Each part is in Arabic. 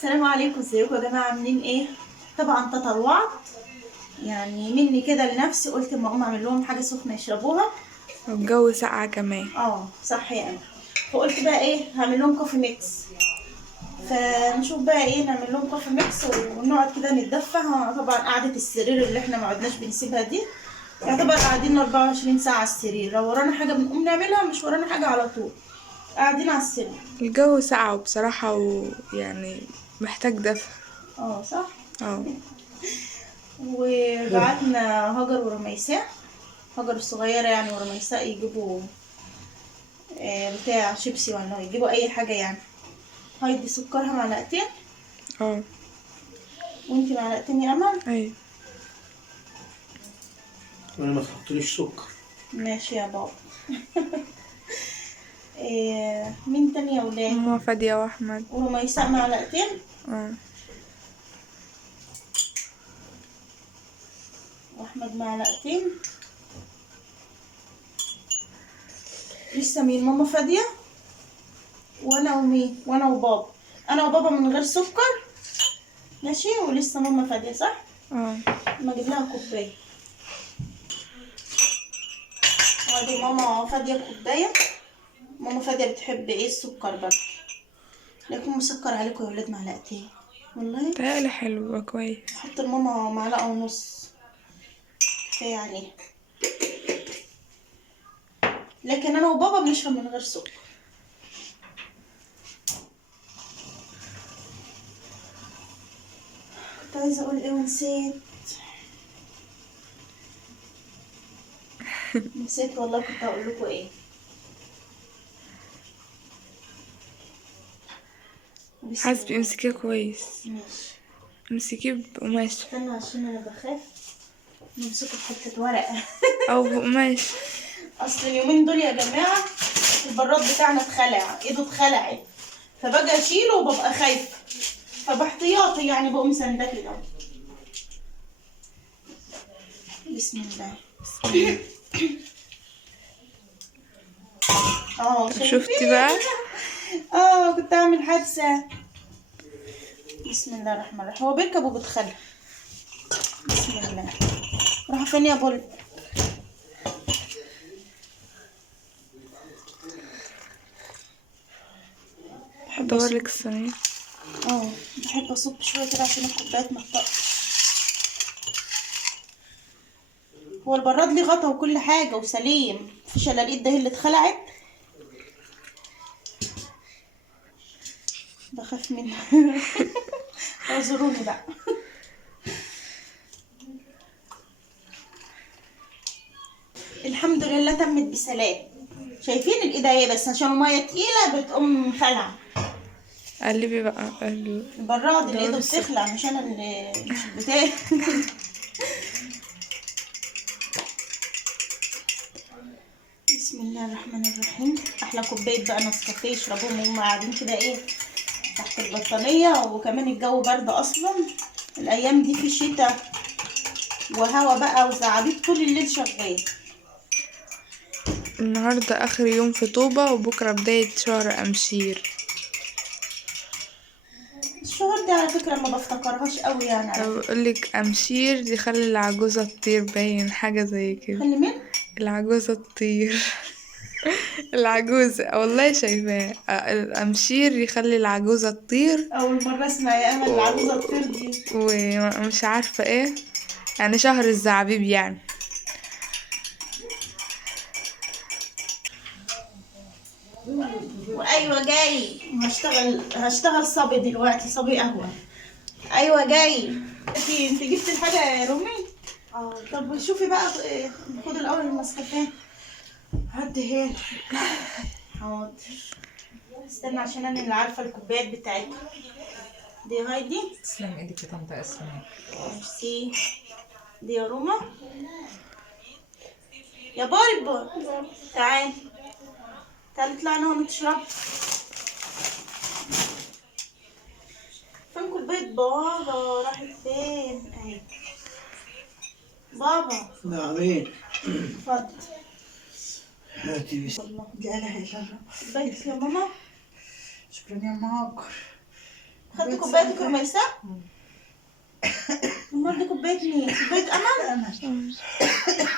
السلام عليكم، ازيكم يا جماعه؟ عاملين ايه؟ طبعا تطوعت يعني مني كده لنفسي، قلت اما اقوم اعمل لهم حاجه سخنه يشربوها. والجو ساقعة كمان. صح يا انا. فقلت بقى ايه، هعمل لهم كوفي ميكس. فنشوف بقى ايه، نعمل لهم كوفي ميكس ونقعد كده نتدفى. طبعا قعده السرير اللي احنا ما عدناش بنسيبها دي، يعتبر قاعدين 24 ساعه على السرير. لو ورانا حاجه بنقوم نعملها، مش ورانا حاجه على طول قاعدين على السرير. الجو ساقعة بصراحة، ويعني محتاج دفء. صح. اه. وبعتنا هاجر ورميساء، هاجر الصغيرة يعني ورميساء، يجيبوا بتاع شيبسي ولا يجيبوا أي حاجة يعني. هايدي سكرها معلقتين، اه. وانتي معلقتين يا أمل. ايوه. انا ما تحطليش سكر. ماشي يا بابا. مين تاني يا ولاد؟ ماما فادية واحمد. ورميساء معلقتين، اه. وأحمد معلقتين. لسه مين؟ ماما فادية وأنا ومين؟ وأنا وبابا. أنا وبابا من غير سكر. ماشي. ولسه ماما فادية، صح؟ اه. ما اجيب لها كوبايه. وادي ماما فاديه كوبايه. ماما فاديه بتحب ايه؟ السكر برضه. لكن مسكر عليكم يا ولاد معلقتين والله. تهيألي حلو وكويس. حط لماما معلقه ونص، كفايه عليها. لكن انا وبابا بنشرب من غير سكر. كنت عايزه اقول ايه ونسيت. نسيت والله، كنت هقول لكم ايه. حاسبي امسكيه كويس. ماشي. امسكيه بقماش استنى عشان انا بخاف نمسكه بحته ورقه. او بقماش. اصل اليومين دول يا جماعه البراد بتاعنا اتخلع، ايده اتخلعت، فباجي اشيله وببقى خايفه، فباحتياطي يعني بقوم سنده كده. بسم الله. شفتي بقى؟ كنت هعمل حادثه. بسم الله الرحمن الرحيم. هو بيركب وبتخلع. بسم الله. راح فين يا بول؟ بحب اوريك اصب. الصينية. بحب اصب شويه كده عشان الكوبايات ما تطقش. هو البراد ليه غطا وكل حاجه وسليم، في شلاليت ده اللي اتخلعت. بخاف منه. اعذروني بقى. الحمد لله تمت بسلام. شايفين الايديا بس عشان الميه تقيله بتقوم خلع. قلبي بقى البراد اللي ايده بتخلع، مش انا اللي مش البتاع. بسم الله الرحمن الرحيم. احلى كوبايه بقى نسكافيه يشربوهم وهم قاعدين كده ايه تحت البطانيه. وكمان الجو برد اصلا الايام دي، في شتاء وهوا بقى وزعابيب طول الليل شغال. النهاردة اخر يوم في طوبة، وبكرة بداية شهر امشير. الشهور دي على فكره ما بفتكرهاش قوي يعني. على فكره بقولك امشير دي خلي العجوزة تطير، باين حاجة زي كده. خلي مين؟ العجوزة تطير. العجوزة والله شايفاه، الأمشير يخلي العجوزة تطير. اول مره اسمع يا امل العجوزه تطير دي. ومش عارفة ايه، يعني شهر الزعبيب يعني. وايوه جاي. هشتغل صبي دلوقتي، صبي قهوه. ايوه جاي. انت جبت الحاجه يا رومي؟ طب شوفي بقى. خد الاول النسكافيه. هدي هنا. حاضر. استنى عشان انا اللي عارفه الكوبايات بتاعتها. دي هايدي. تسلم ايدك يا طنط اسماء. ميرسي. دي يا روما. يا بلبل تعالي. تعالي اطلعي هون تشرب. فين كوباية بابا؟ راحت فين؟ اهي. بابا. نعمين. اتفضل. هاتي بس. الله لا اله الا الله. كوبايتك يا ماما. شكرا يا ماكر. خد دي كوبايتك رميساء؟ امال دي كوباية مين؟ كوباية امل؟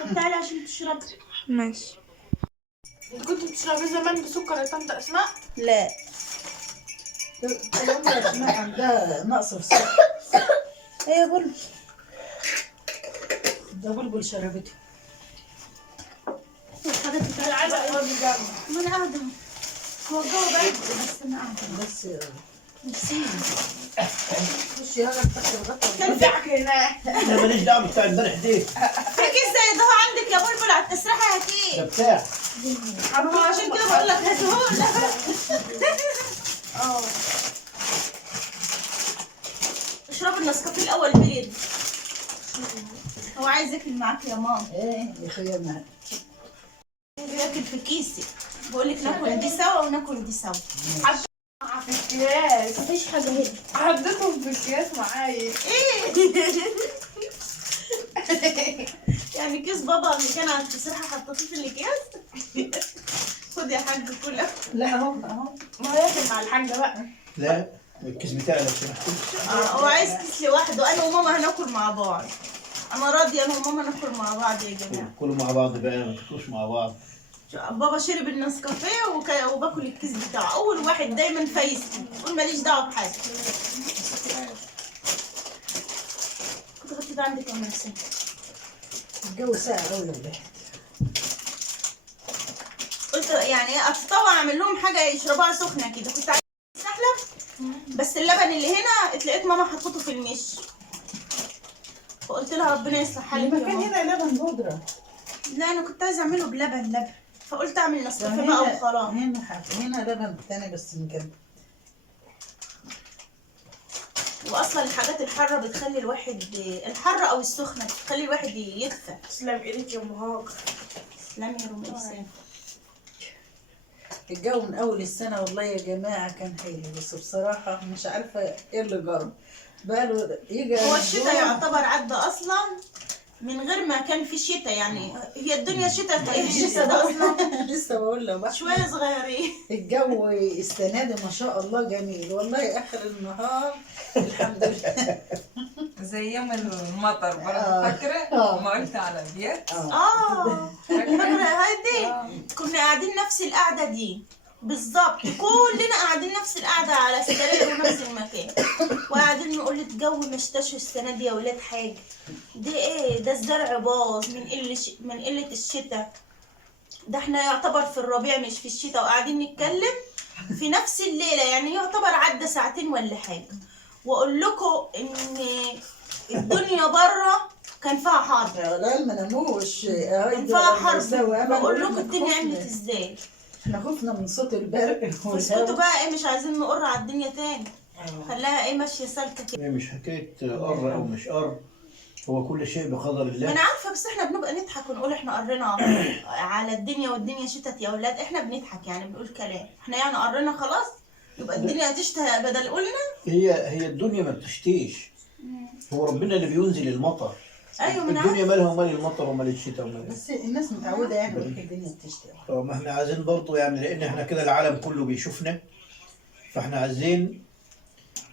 طب تعالي عشان تشربي. ماشي. انت كنت بتشربي زمان بسكر يا طنط اسماء؟ لا الأم أسماء عندها نقص في السكر. ايه يا بلبل؟ ده بلبل شربته. الحاجات بتاعت عايزه اقعد جنبك. ما انا قاعدة هو الجو برد بس انا قاعدة بس نفسيا. خش يا راجل تحت الغطا. كان في هناك انا ماليش دعوه بتاع امبارح دي. في كيس زي ده عندك يا بلبل على التسريحة ده هاتيه. بتاع عشان كده بقول لك هاتهولنا. اشرب النسكافيه الاول بريد. هو عايز ياكل معاك يا ماما. ايه يا اخويا معاك. ياكل في كيسي. بقول لك ناكل دي سوا وناكل دي سوا. في الكياس مفيش حاجة هنا. حطيتهم في الكياس معايا. ايه يعني كيس بابا اللي كان على التسريحة حطيتيه في الاكياس. خد يا حاج كلها. لا اهو ما هو ياكل مع الحاجه بقى. لا الكيس بتاعي لو سمحت. هو عايز كيس لوحده. انا وماما هناكل مع بعض. انا راضية انا وماما ناكل مع بعض يا جماعة. كلوا مع بعض بقى، ما تاكلوش مع بعض. بابا شرب النسكافيه وباكل الكيس بتاعه. اول واحد دايما فايز يقول ماليش دعوه بحاجه. كنت غطيت عندك يا مرسي. الجو ساقع قوي يا ولاد. قلت يعني ايه اتطوع اعمل لهم حاجه يشربوها سخنه كده. كنت عايزه استحلب بس اللبن اللي هنا اتلقيت ماما حطته في المش، فقلت لها ربنا يصلح حالك يا المكان ماما. هنا لبن بودرة. لا انا كنت عايزه اعمله بلبن فقلت اعمل نسكافيه بقى وخلاص. هنا لبن تاني بس مجمد. واصلا الحاجات الحاره بتخلي الواحد، الحاره او السخنه بتخلي الواحد يدفى. تسلم ايدك يا ام هاجر. تسلمي يا رب لسان. الجو من اول السنه والله يا جماعه كان حلو، بس بصراحه مش عارفه ايه اللي جرى. بقاله يجي هو الشتاء يعتبر عدى اصلا من غير ما كان في شتاء. يعني هي الدنيا شتاء ايه الشتاء ده اصلا؟ لسه بقول له بقى شويه صغيرين. الجو السنه دي ما شاء الله جميل والله. اخر النهار الحمد لله. زي يوم المطر برضه فاكرة؟ ما قلت على البيت. فاكره هايدي كنا قاعدين نفس القعده دي بالظبط. كلنا قاعدين نفس القعده على سرير ونفس المكان وقاعدين نقول الجو ما اشتاش السنه دي يا ولاد حاجه. دي ايه ده؟ الزرع باظ من قله الشتاء. ده احنا يعتبر في الربيع مش في الشتاء وقاعدين نتكلم في نفس الليله. يعني يعتبر عدى ساعتين ولا حاجه. واقول لكم ان الدنيا بره كان فيها حرب. لا ما ناموش. كان فيها حرب. بقول لكم الدنيا عملت ازاي. احنا خفنا من صوت البرق. اسكتوا بقى ايه، مش عايزين نقر على الدنيا تاني. خلاها ايه ماشيه سالكه كده. هي مش حكايه قر او مش قر، هو كل شيء بقدر ما الله. انا عارفه بس احنا بنبقى نضحك ونقول احنا قرينا على الدنيا والدنيا شتت يا اولاد. احنا بنضحك يعني بنقول كلام. احنا يعني قرينا خلاص يبقى الدنيا هتشتهي بدل قولنا. هي الدنيا ما بتشتيش، هو ربنا اللي بينزل المطر. ايوه من الدنيا مالها ومال المطر ومال الشتاء ومال بس الناس متعوده يعني يقول لك الدنيا بتشتغل. طب ما احنا عايزين برضه يعني، لان احنا كده العالم كله بيشوفنا، فاحنا عايزين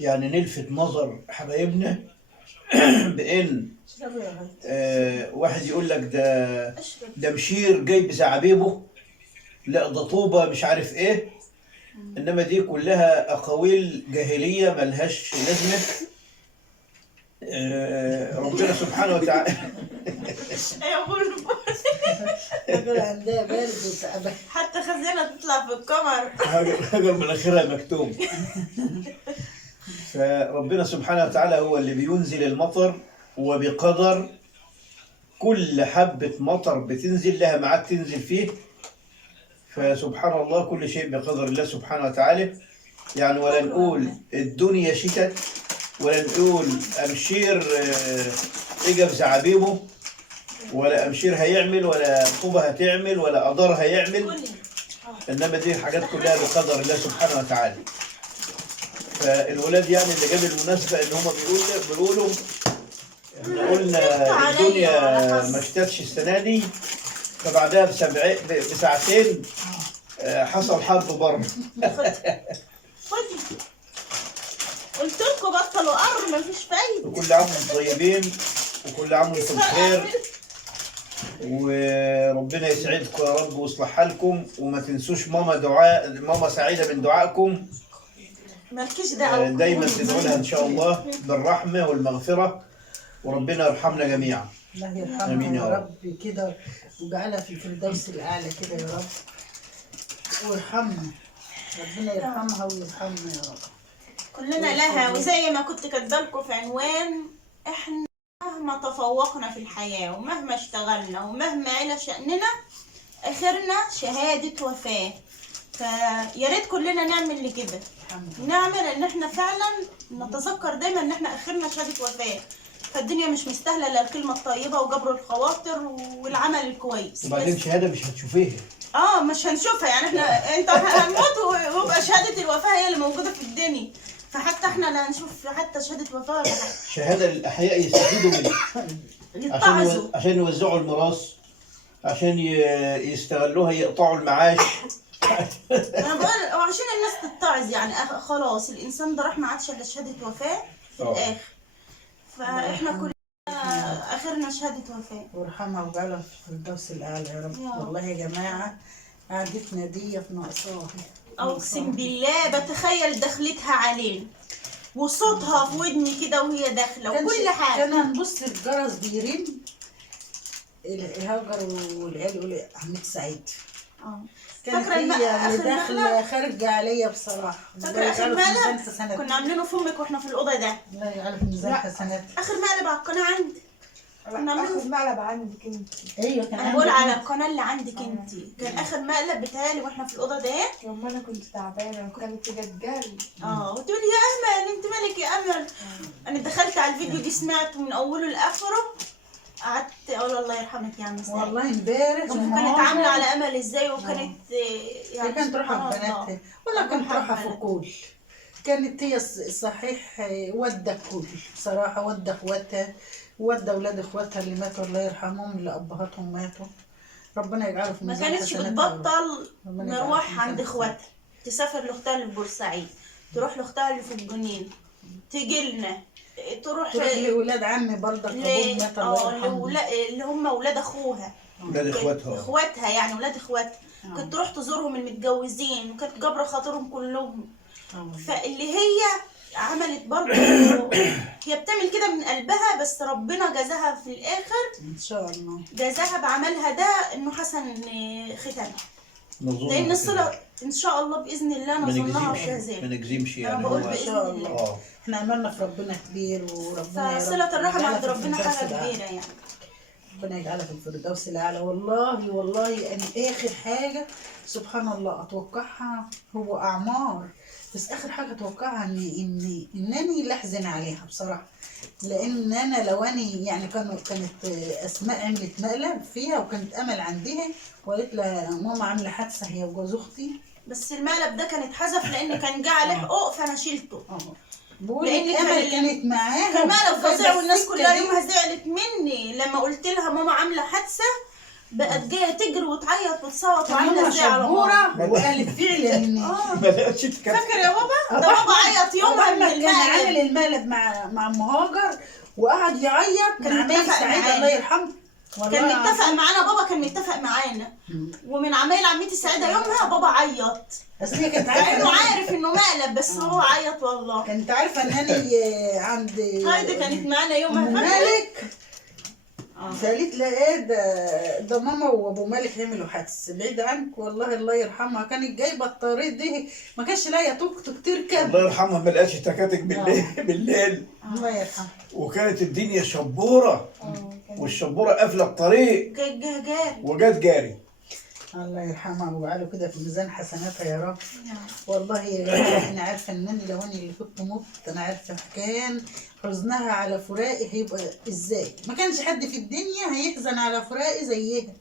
يعني نلفت نظر حبايبنا بان واحد يقول لك ده مشير جايب زعابيبه، لا ده طوبه مش عارف ايه. انما دي كلها اقاويل جاهليه ملهاش لازمه. ربنا سبحانه وتعالى الراجل عندها برد وتعبان. حتى خزينه تطلع في القمر. هاجر مناخيرها مكتوم. فربنا سبحانه وتعالى هو اللي بينزل المطر وبقدر. كل حبة مطر بتنزل لها ميعاد تنزل فيه. فسبحان الله كل شيء بقدر الله سبحانه وتعالى. يعني ولا نقول الدنيا شتت، ولا نقول أمشير إجا بزعابيبه، ولا أمشير هيعمل، ولا طوبة هتعمل، ولا قدر هيعمل. إنما دي حاجات كلها بقدر الله سبحانه وتعالى. فالولاد يعني اللي جاب المناسبة إن هم بيقولوا إحنا قلنا الدنيا ما اشتتش السنة دي، فبعدها بساعتين حصل حرب بره. خدي قلت لكم بطلوا قر مفيش فايده. وكل عام وانتم طيبين، وكل عام وانتم بخير، وربنا يسعدكم يا رب ويصلح حالكم، وما تنسوش ماما سعيدة من دعائكم. مالكيش دعوه. دايما تدعوا لها ان شاء الله بالرحمة والمغفرة، وربنا يرحمنا جميعا. الله آمين يرحمها يا يا رب. رب كده، وجعلها في الفردوس الأعلى كده يا رب، ويرحمنا. ربنا يرحمها ويرحمنا يا رب. كلنا لها. وزي ما كنت كاتبه لكم في عنوان، احنا مهما تفوقنا في الحياه ومهما اشتغلنا ومهما علا شأننا، اخرنا شهاده وفاه. فيا ريت كلنا نعمل لكده، نعمل ان احنا فعلا نتذكر دايما ان احنا اخرنا شهاده وفاه. فالدنيا مش مستاهله الا الكلمه الطيبه وجبر الخواطر والعمل الكويس. وبعدين شهادة مش هتشوفيها. مش هنشوفها يعني. انت هنموت ويبقى شهاده الوفاه هي اللي موجوده في الدنيا. فحتى احنا لا هنشوف حتى شهاده وفاه ولا حاجه. شهادة للأحياء يستفيدوا منها يتعظوا. عشان يوزعوا الميراث، عشان يستغلوها، يقطعوا المعاش. انا بقول وعشان الناس تتعظ يعني. خلاص الانسان ده راح ما عادش الا شهاده وفاه في الاخر. فاحنا كلنا اخرنا شهاده وفاه. وارحمها وجعلها في الفردوس الأعلى يا رب. والله يا جماعة قعدتنا دي في ناقصاها. اقسم بالله بتخيل دخلتها علينا وصوتها في ودني كده وهي داخله وكل حاجه. كان هنبص الجرس بيرن، الهاجر والعيال يقولوا عمتي سعيد. كانت فاكره هي اللي داخله خارجه عليا بصراحه. فاكره اخر مقلب كنا عاملينه في امك واحنا في الاوضه ده؟ الله يعرف ميزان حسنات. اخر مقلب على القناه عندي كنا عاملينه. اخر مقلب عندك انت. ايوه كان انا بقول على القناه اللي عندك انت. كان اخر مقلب بتهيألي واحنا في الاوضه ده. يوم انا كنت تعبانه وكانت جري. وتقولي يا امل انت مالك يا امل. انا دخلت على الفيديو دي سمعته من اوله لاخره، قعدت اقول الله يرحمك يا عم سعيد. والله امبارح كانت عامله على امل ازاي، وكانت يعني كانت روحها في بناتها ولا كانت روحها في كل. كانت هي صحيح ودى كل بصراحه، ودى اخواتها، ودى اولاد اخواتها اللي ماتوا الله يرحمهم، اللي ابهاتهم ماتوا. ربنا يجعله في ما ميزان كانتش حسناتها. بتبطل مروح عند اخواتها، تسافر لاختها اللي في بورسعيد، تروح لاختها اللي في الجنين، تيجي لنا، تروح لولاد عمي برضه ابوهم مات الله يرحمهم. اللي هم اولاد اخوها، ولاد اخواتها يعني ولاد اخواتها. كنت تروح تزورهم المتجوزين وكانت جابره خاطرهم كلهم. فاللي هي عملت برضه هي بتعمل كده من قلبها، بس ربنا جزاها في الاخر ان شاء الله، جزاها بعملها ده انه حسن ختامها. لان الصله ان شاء الله باذن الله نظنها بجزاء. ما نجزمش انا يعني. بقول هو باذن الله. احنا عملنا في ربنا كبير، وربنا فصله الرحم عند ربنا حاجه كبيره يعني. ربنا يجعلها في الفردوس الاعلى. والله انا اخر حاجه سبحان الله اتوقعها هو اعمار، بس اخر حاجه اتوقعها انني لا احزن عليها بصراحه. لان انا لو اني يعني كانت اسماء عملت مقلب فيها، وكانت امل عندها وقالت لها ماما عامله حادثه هي وجوز اختي، بس المقلب ده كان اتحذف لان كان جه عليه حقوق فانا شلته. لان امل كانت معاها. كان مقلب فظيع والناس كلها يومها زعلت مني لما قلت لها ماما عامله حادثه، بقت جايه تجري وتعيط وتصوت وعامله ازاي على ماما. وقالت فعلا ان ما لقتش تكفي. فاكر يا بابا؟ ده بابا عيط يومها من كان عامل المقلب. المقلب مع مهاجر وقعد يعيط. كان عمال سعيد الله يرحمه كان متفق معانا، بابا كان متفق معانا. ومن عمايل عمتي سعيده يومها بابا عيط، بس هي كانت عارفه انه عارف انه مقلب، بس هو عيط والله. كانت عارفه ان انا عند هايدي كانت معانا يومها. مالك فقالت لها ايه ده ماما وابو مالك عملوا حادث بعيد عنك. والله الله يرحمها كانت جايبه الطريق دي، ما كانش لاقيه توك توك تركب. الله يرحمها ما لقاش تكاتك بالليل. الله يرحمها. وكانت الدنيا شبوره، والشبوره قافله الطريق وجات جاري. الله يرحمها ويجعله كده في ميزان حسناتها يا رب. والله يا جماعه انا عارفه انني لو انا اللي كنت مت، انا عارفه كان حزنها على فراقي هيبقى ازاي. ما كانش حد في الدنيا هيحزن على فراقي زيها،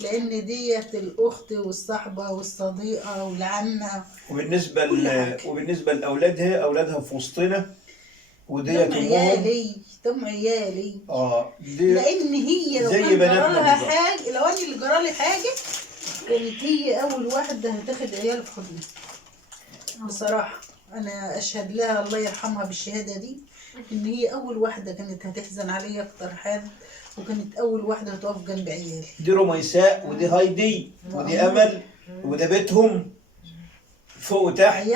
لان ديت الاخت والصاحبه والصديقه والعمه. وبالنسبه لاولادها، اولادها في وسطنا، وديت دم عيالي دم عيالي. دي لان هي لو زي كان بناتنا جرالها حاجه، لو انا اللي جرالي حاجه كانت هي اول واحده هتاخد عيالي في حضنها بصراحه. انا اشهد لها الله يرحمها بالشهاده دي، ان هي اول واحده كانت هتحزن عليا اكتر حد، وكانت اول واحده هتقف جنب عيالي. دي رميساء ودي هايدي ودي امل وده بيتهم فوق وتحت،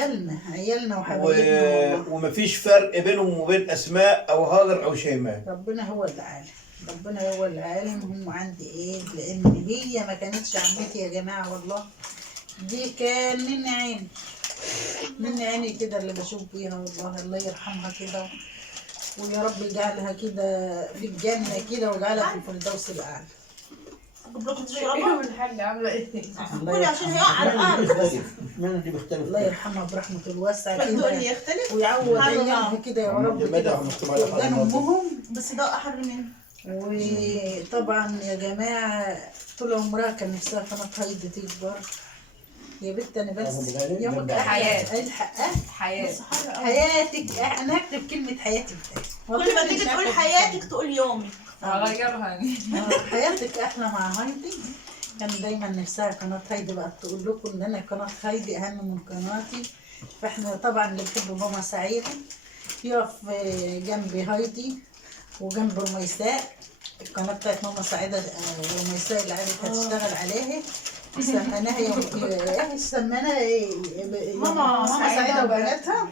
عيالنا وحبايبنا والله. ومفيش فرق بينهم وبين اسماء او هاجر او شيماء. ربنا هو اللي عالم، ربنا هو اللي عالم هم عندي ايه، لان هي ما كانتش عمتي يا جماعه والله، دي كان من عيني كده اللي بشوف بيها والله. الله يرحمها كده، ويا رب يجعلها كده في الجنه كده، ويجعلها في الفردوس الاعلى. اجيب لكم تشربوا؟ الحاجة عاملة ايه؟ كلي عشان هيقع على الارض. اشمعنى دي بيختلف؟ الله يرحمها برحمة الواسعة تقول كده، لي يختلف؟ ويعوض سبحان الله. عيالها كده يا رب جمادها كده ومكتوب عليها فقدان حرام. أمهم. بس ده احر منه. وطبعا يا جماعة طول عمرها كان نفسها قناة هايدي تكبر. يا بنت أنا بس يومك حياة. الحق حياة. حياتك، أنا هكتب كلمة حياتك كل ما تيجي تقول حياتك تقول يومي. هغيرها. حياتك أحلى مع هايدي. كان دايما نفسها قناة هايدي بقى تقول لكم إن أنا قناة هايدي أهم من قناتي. فإحنا طبعا اللي بنحب ماما سعيدة يقف جنب هايدي وجنب رميساء. القناة بتاعت ماما سعيدة ورميساء اللي عادت هتشتغل عليها، سميناها ماما سعيدة وبناتها.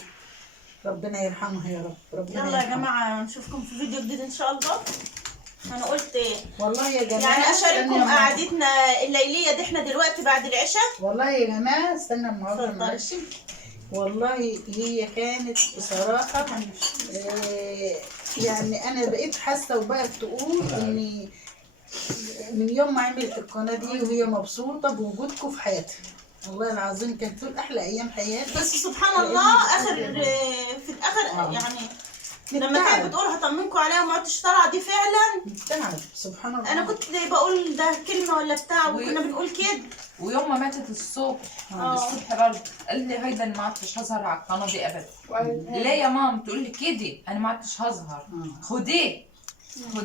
ربنا يرحمها يا رب. ربنا يلا يا يرحمها. جماعه نشوفكم في فيديو جديد ان شاء الله. انا قلت والله يا جماعة يعني استنى اشارككم يا ماما. قعدتنا الليليه دي، احنا دلوقتي بعد العشاء. والله يا جماعة استنى المقاطعة اتفضل. معلش. والله هي كانت بصراحة يعني أنا بقيت حاسة وبقت تقول إني من يوم ما عملت القناة دي وهي مبسوطة بوجودكم في حياتها. والله العظيم كانت تقول أحلى أيام حياتي. بس سبحان الله في الاخر يعني لما كانت بتقول هطمنكم عليها وما عدتش طالعه دي فعلا تعب سبحان الله. انا كنت بقول ده كلمه ولا بتاع وكنا بنقول كده. ويوم ما ماتت الصبح برضه قال لي هيدا انا ما عدتش هظهر على القناه دي ابدا. ليه يا مام؟ تقول لي كده انا ما عدتش هظهر. خديه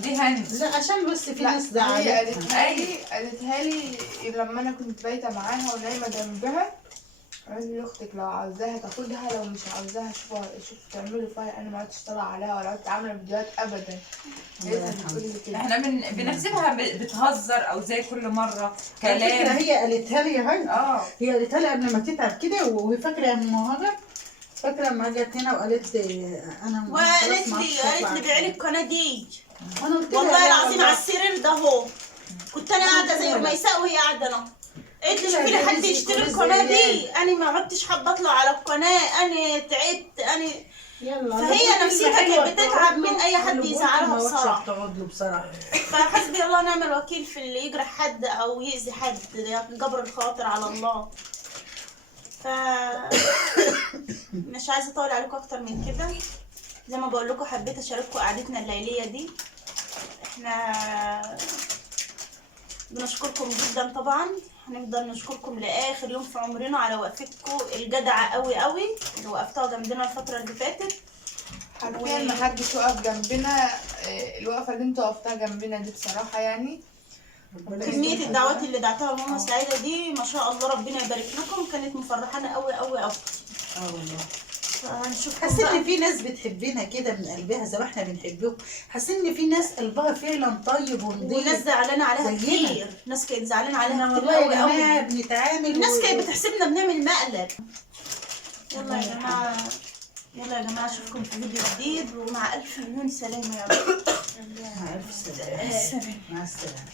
هاني. لا عشان بس في ناس هي زعلتها. قالتها لي لما انا كنت بايته معاها ونايمه جنبها، قالت لي اختك لو عاوزاها تاخدها، لو مش عاوزاها شوف تعملي فيها. انا ما عدتش طالعه عليها ولا عدت عامله فيديوهات ابدا. هي بتقول لي كده. احنا بنحسبها بتهزر او زي كل مره على فكرة كلام. هي قالتها لي هاي. هي قالتها لي قبل ما تتعب كده، وهي فاكره يا ام هاجر، فاكره لما جت هنا وقالت لي انا وقالت لي بيعي لي القناه دي. وانا قلت لها والله لا العظيم على السرير ده اهو كنت انا قاعده زي رميساء وهي قاعده انا. قالت لي شوفي لي حد يشتري القناه دي. انا ما عدتش حابه اطلع على القناه، انا تعبت انا. فهي نفسيتها كانت بتتعب من اي حد يزعلها بصراحه. فحسبي الله ونعم الوكيل في اللي يجرح حد او يأذي حد، جبر الخاطر على الله. ف مش عايزه اطول عليكم اكتر من كده. زي ما بقول لكم حبيت اشارككم قعدتنا الليليه دي. احنا بنشكركم جدا طبعا، هنفضل نشكركم لاخر يوم في عمرنا على وقفتكم الجدعه قوي قوي اللي وقفتوها جنبنا الفتره اللي فاتت. حرفيا ما حدش وقف جنبنا الوقفه اللي انتوا وقفتها جنبنا دي بصراحه يعني. كميه الدعوات اللي دعتها ماما سعيده دي ما شاء الله ربنا يبارك لكم، كانت مفرحانا قوي قوي قوي. والله فهنشوفكم حاسين بقى. ان في ناس بتحبنا كده من قلبها زي ما احنا بنحبكم. حاسين ان في ناس قلبها فعلا طيب ونضيف. وناس زعلانه عليها زينا. كتير، ناس كانت زعلانه عليها احنا كتير والله يا قوي جماعه قوي. بنتعامل الناس كانت بتحسبنا بنعمل مقلب. يلا يا جماعه، يلا يا جماعه اشوفكم في فيديو جديد ومع الف مليون سلامه يا رب. مع الف سلامه. مع السلامه.